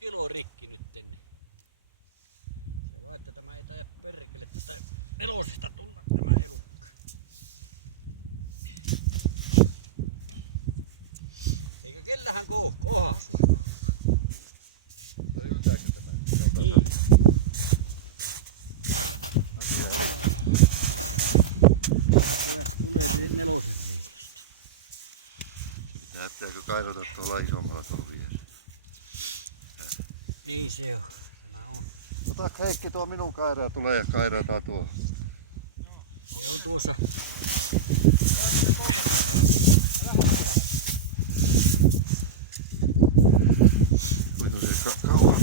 kilo rikki nyt. Niin. Että tämä ei taida perkele tästä nelosesta tulla tämä elukka. Eikö kellähän kohas? Pitääkö kairata tuolla isommalla tuolla vieressä? Niin se on. Ota Heikki tuo minun kairaa tulee ja kairataan tuo. Joo, on tuossa. Voitu se kauan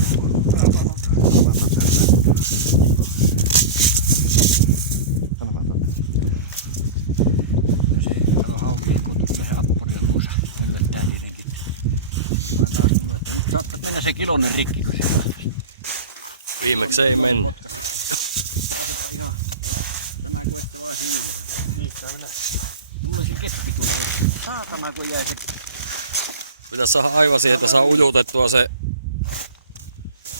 se kilonen rikki, kun se on. Viimeksi ei mennyt. Tämä koitti vaan siinä. Niin, tää minä. Mulla se keppi tulee. Saatana kun jäi se. Pitäis saada aivan siihen, että saa ujutettua se.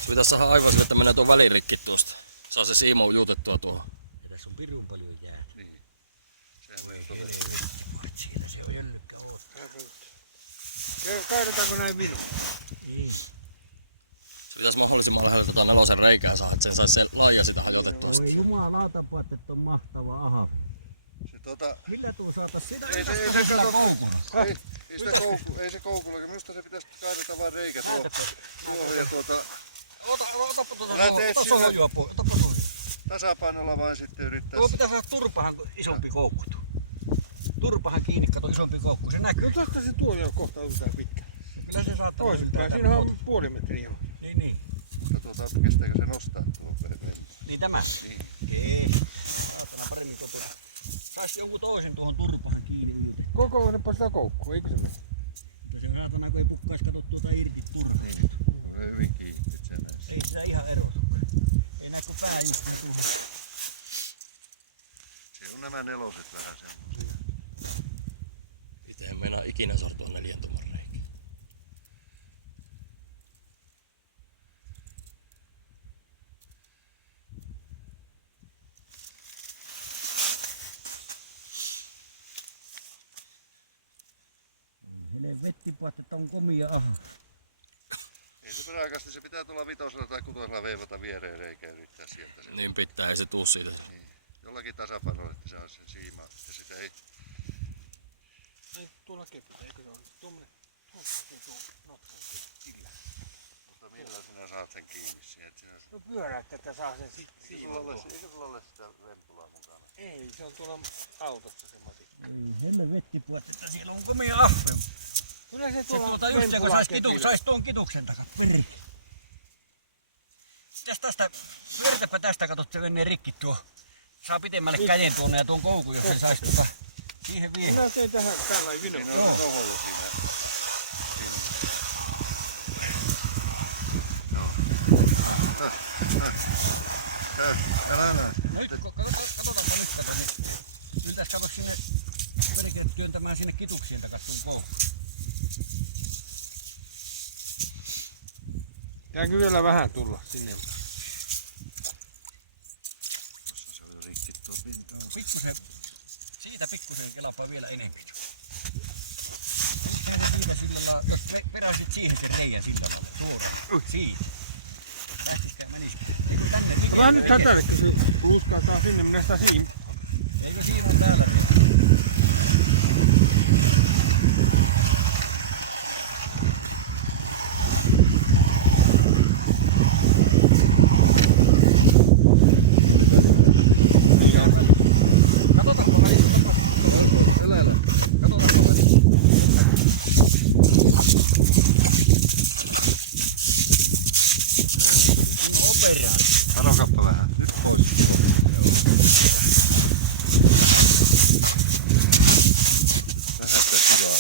Pitäis saada aivan siihen, että menee tuo välirikki tuosta. Saa se siimo ujutettua tuohon. Ja tässä on pirun paljon jäätä. Niin. Sehän meillä tulee. Siinä se on jöllykkä oottaa. Kairataanko näin minun? Niin. Se pitäis mahdollisimman lähellä tätä nelosen reikää saada, että sen sais se laaja sitä hajotettua. Oi jumalauta, että on mahtava aha. Se Millä tuo saatais sitä? ei se kato koukulla. Ei se koukulla, minusta se pitäisi kairata vaan reikä tuohon ja Otapa tuota Älä tee sillä- sohojua pois. Otapa sohojua. tasapainolla vain sitten yrittää. Tuo pitää saada turpahan isompi koukku. Turpahan kiinni, kato isompi koukku. Se näkyy. No tosta se tuo jo kohta yltää pitkä. Kyllä se saattaa Toisinpäin, siinä on puoli metriä. Niin. Mutta kestääkö se nostaa tuo perheen? Niin tämä? Niin. Ei. Saatana paremmin kotona. Saisi jonkun toisen tuohon turpahan kiinni yltä. Kokoonpa sitä koukkua, eikö se mene? Mutta se saatana kun ei pukkaisi kato tuota irti turheen. On hyvin kiinni se näissä. Ei sitä ihan erotukaan. Ei näy kun pää just niin turha. Se on nämä neloset vähän semmosia. Itse en meinaa ikinä sortua 4 tuuman reikä. Vettipuat, että on komia aha. Ei se peräkasti, se pitää tulla 5 tai 6 veivata viereen reikä ja yrittää sieltä sen. Niin pitää, ei se tuu siitä. Niin. Jollakin tasapainolla, että saa sen siimaa. Ja sitä ei. Ei tuolla kepillä, eikö se ole? Tuommoinen tuo notkan sillä. Mutta millä sinä saat sen kiinni siihen? Että sinä... No pyöräyttä, että saa sen siiman tuohon. Eikö sulla ole sitä vempulaa mukana? Ei, se on tuolla autossa se matikka. Helle vettipuot, että siellä on komia affe. Kyllä se Se tuolla tuota just se, kun sais tuon kituksen takaa. Perri. Tästä, pyöritäpä tästä, katsot se menee rikki tuo. Saa pitemmälle käden tuonne ja tuon koukun, jos se sais tuota siihen vie. Minä tein tähän tällainen vino. Siinä on ollut siinä. Älä. Nyt, katsotaanpa nyt tätä, niin yltäis kato sinne perkele työntämään sinne kituksien takas tuon koukun. Pitääkö vielä vähän tulla sinne? Tuossa se on rikki tuo pinta. Pikkusen, siitä pikkusen kelapaa vielä enemmän. Siitä sillä lailla, jos peräisit siihen sen reijän sillä lailla, suoraan, siitä. Lähtisikö, menisikö? Eikö tänne niin? Älä nyt tänne, kun se luuskahtaa sinne, minä sitä siimaa. Eikö siinä on täällä? Sanokappa vähän. Nyt pois. Vähän sitä tilaa.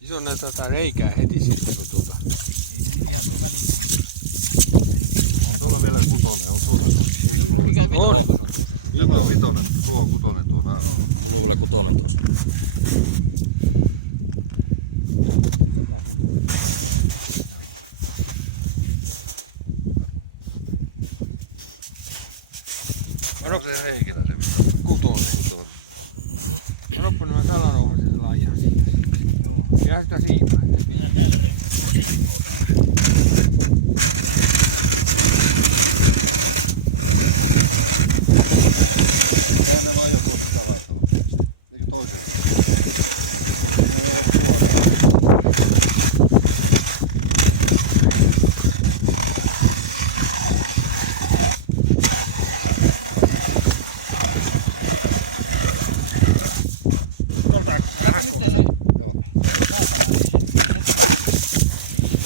Iso näyttää reikää heti sitten, kun tuota. Tuolla vielä kutonen on tuolla. On. Mulla on vielä 6 tuossa. Onko se Heikinä se? 6. Roppu nämä kalanouhoiset laajaa siitä. Ja sitä siimaa. Käännä vaan joku kalaa. Eikö toisen?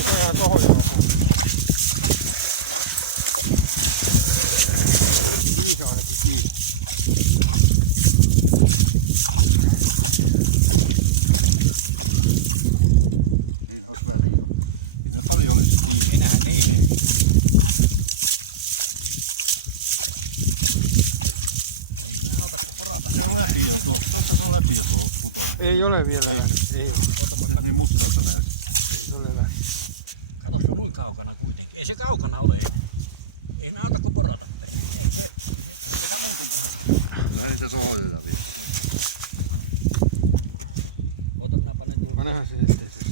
Tehdään tohon johon. Viisi on ainakin kiinni. Siinä olisi väliä. Siinä paljon olisi. Minähän niin. Se on läpi jo tuo. Tuossa se on läpi jo tuo putoaa. Ei ole vielä läpi. Ei ole. Ota niin mustalta näet. Ei ole läpi. Kato se noin kaukana kuitenkin. Ei se kaukana ole. Ei me auta kuin porata. Lähdin se sohojana vielä. Ota minä panen tuolla. Panehan se ettei se.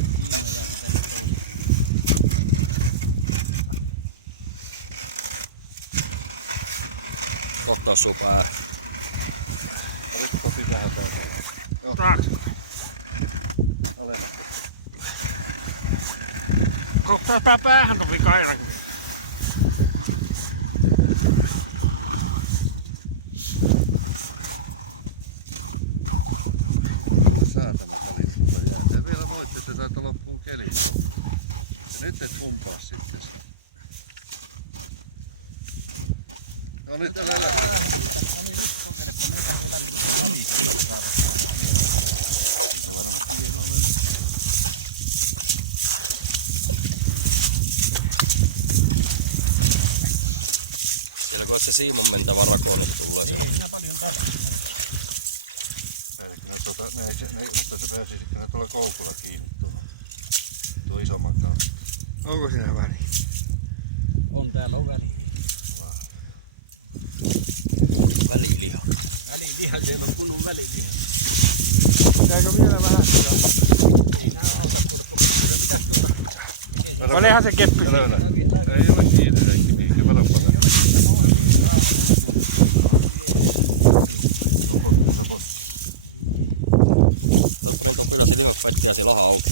Kohtaa suu päähän. Ripposi vähän toiseen. Joo. Taakse. Alemmaksi. Kohtaa päähän topi kairakin. Säätämä talista jää. Te vielä voitte, että taitaa loppuun keli. Ja nyt et pumpaa sitten. No nyt älä lähde. Siellä kun olisi se Siimon mentävä rakoon, niin tulee se. Mutta se pääsisi kyllä tuolla koukulla kiinni tuo isomman kautta. Onko siinä väliä? On täällä on väliä. Väliliha. Väliliha, siellä on kunnon väliliha. Pitääkö vielä vähän sitä? Ei nää auta tuoda, kun pitäis tuoda. Panehan se keppi Älä, siinä. älä. Ei ole kiinni reikin, mihinkä mä loppuun. Tuolta on kyllä se viimeiset pätkiä se laha auki.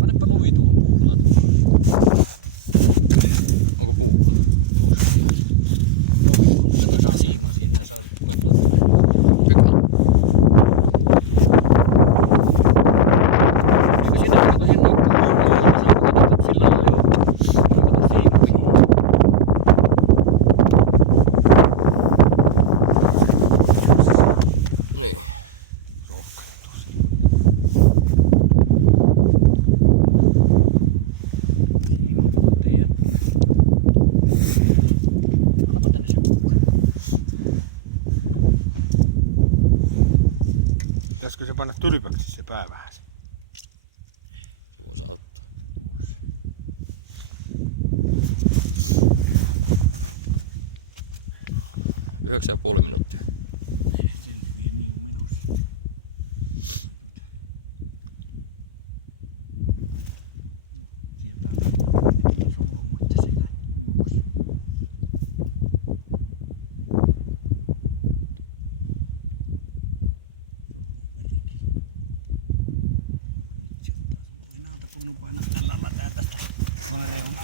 Panepa nuvi tuohon puulaan. Onko puu? Otetaan siima siitä. Se on eikö sitä kato ennen kuulua? Se on katsottu sillä lailla jo. Kato siima. Niin. Pitäisikö se panna tylpäksi se pää vähän? Voisi auttaa. 9,5 minuuttia.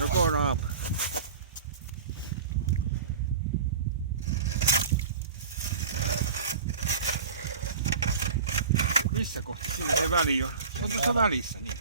Joko naap. Missä kohti siinä se väli on? Se on tuossa välissä. Niin.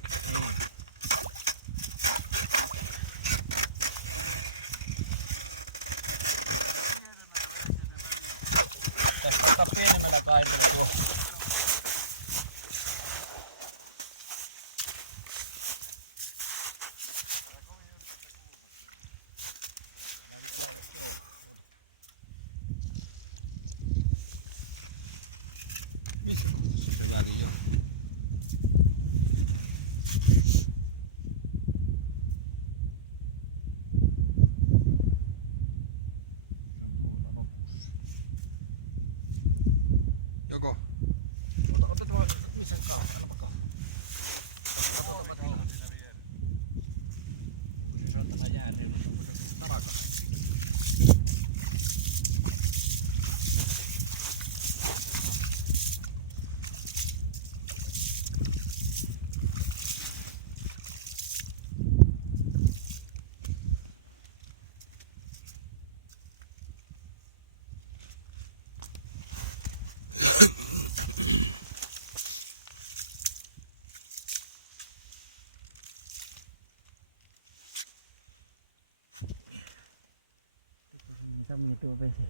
Sami tuo vesi.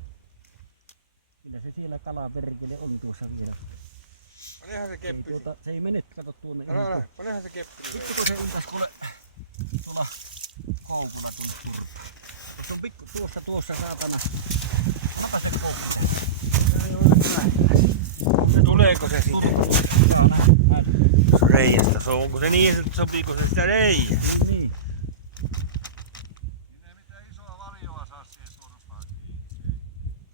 Kyllä se siellä kalaperkele on tuossa vielä. Panehan se Ei, keppi. se ei mene, kato tuonne. Älä, panehan se keppi. Vittu kun se yltäs kuule tuolla koukulla tuonne turpaan. Se on pikku tuossa saatana. Annapa sen koukun. Tuleeko se sinne? Joo, näin. Reiästä. Onko se niin, että sopiiko se sitä reijää? Niin. Niin ei mitään isoa varjoa saa siihen turpaan.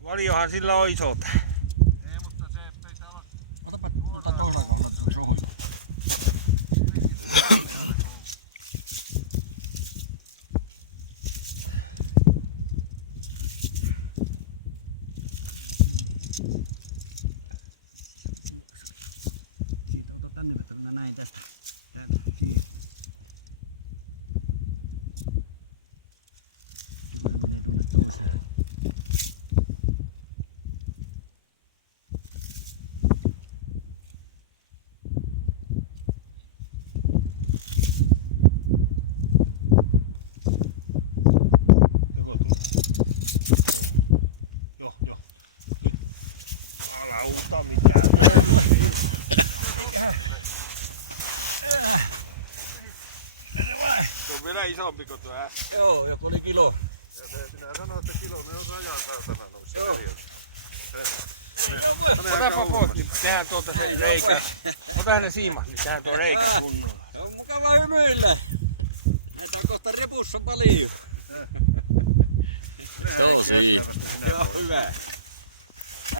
Valiohan sillä on isot. Ei, mutta se pitää olla Otapa tuolla kohdalla se rohoi. Siitä ota tänne, että mä näin tästä. Tänne siihen. Ne tuonne toiseen. Joo. Älä ota mitään. Se on vielä isompi kuin tuo äsken. Joo, joku oli kilo. Ja se minä sanoin, että kilonen on rajan saatana noissa merioissa. Otapa pois, niin tehdään tuolta se reikä. Ota ne siimat, niin tehdään tuo reikä kunnolla. Se on mukava hymyillä. Meitä on kohta repussa paljon. Joo, siinä. Joo, hyvä.